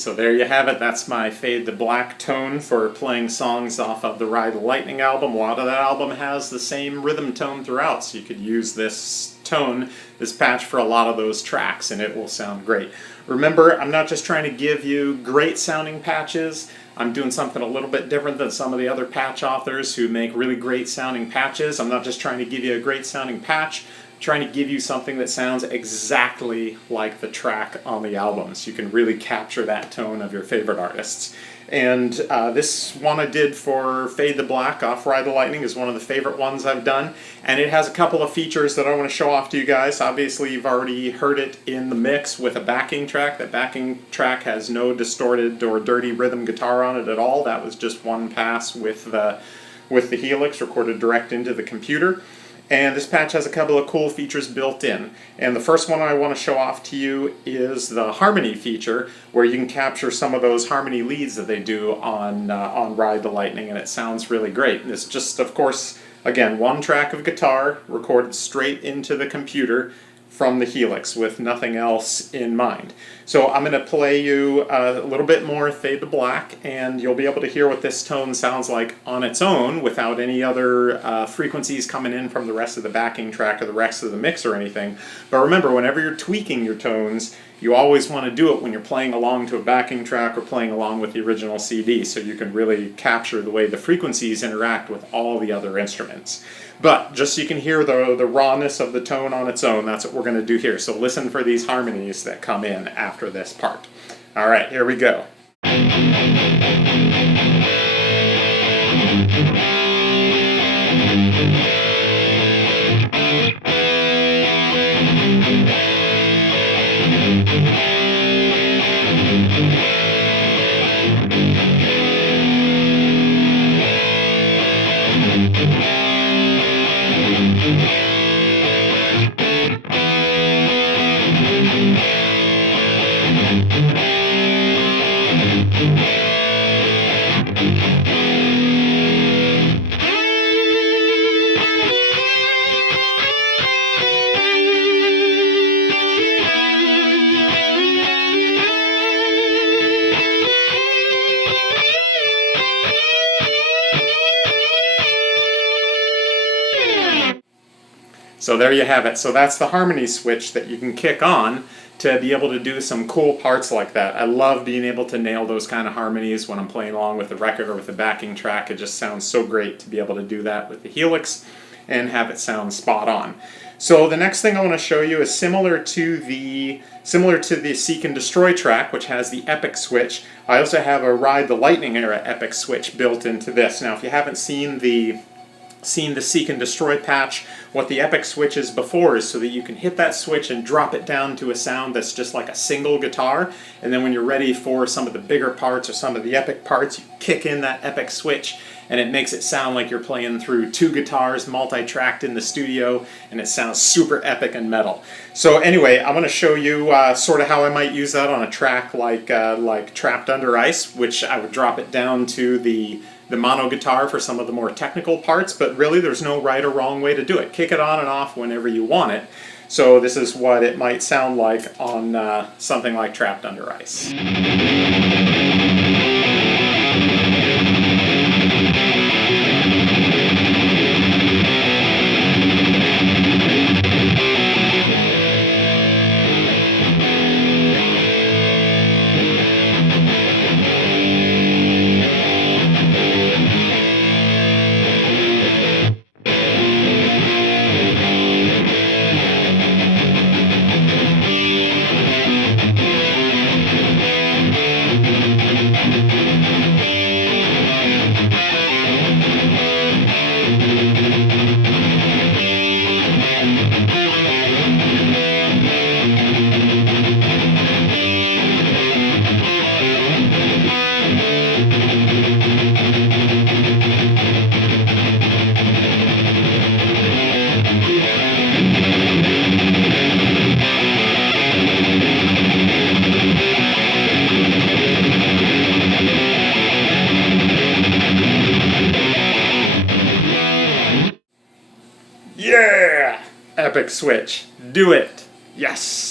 So there you have it. That's my Fade to Black tone for playing songs off of the Ride the Lightning album. A lot of that album has the same rhythm tone throughout, so you could use this tone, this patch, for a lot of those tracks, and it will sound great. Remember, I'm not just trying to give you great sounding patches. I'm doing something a little bit different than some of the other patch authors who make really great sounding patches. I'm not just trying to give you a great sounding patch, I'm trying to give you something that sounds exactly like the track on the album, so you can really capture that tone of your favorite artists. And this one I did for Fade to Black off Ride the Lightning is one of the favorite ones I've done, and it has a couple of features that I want to show off to you guys. Obviously you've already heard it in the mix with a backing track. That backing track has no distorted or dirty rhythm guitar on it at all. That was just one pass with the Helix recorded direct into the computer. And this patch has a couple of cool features built in. And the first one I want to show off to you is the harmony feature, where you can capture some of those harmony leads that they do on Ride the Lightning, and it sounds really great. And it's just, of course, again, one track of guitar recorded straight into the computer from the Helix with nothing else in mind. So I'm going to play you a little bit more Fade to Black, and you'll be able to hear what this tone sounds like on its own without any other frequencies coming in from the rest of the backing track or the rest of the mix or anything. But remember, whenever you're tweaking your tones, you always want to do it when you're playing along to a backing track or playing along with the original CD, so you can really capture the way the frequencies interact with all the other instruments. But just so you can hear the rawness of the tone on its own, that's what we're going to do here. So listen for these harmonies that come in after this part. All right, here we go. So there you have it. So that's the harmony switch that you can kick on to be able to do some cool parts like that. I love being able to nail those kind of harmonies when I'm playing along with the record or with the backing track. It just sounds so great to be able to do that with the Helix and have it sound spot on. So the next thing I want to show you is similar to the Seek and Destroy track, which has the Epic switch. I also have a Ride the Lightning era Epic switch built into this. Now if you haven't seen the Seek and Destroy patch, what the Epic switch is before is so that you can hit that switch and drop it down to a sound that's just like a single guitar, and then when you're ready for some of the bigger parts or some of the epic parts, you kick in that Epic switch and it makes it sound like you're playing through two guitars multi-tracked in the studio, and it sounds super epic and metal. So anyway, I'm going to show you sort of how I might use that on a track like Trapped Under Ice, which I would drop it down to the mono guitar for some of the more technical parts, but really there's no right or wrong way to do it. Kick it on and off whenever you want it. So this is what it might sound like on something like Trapped Under Ice. Yeah! Epic switch. Do it. Yes!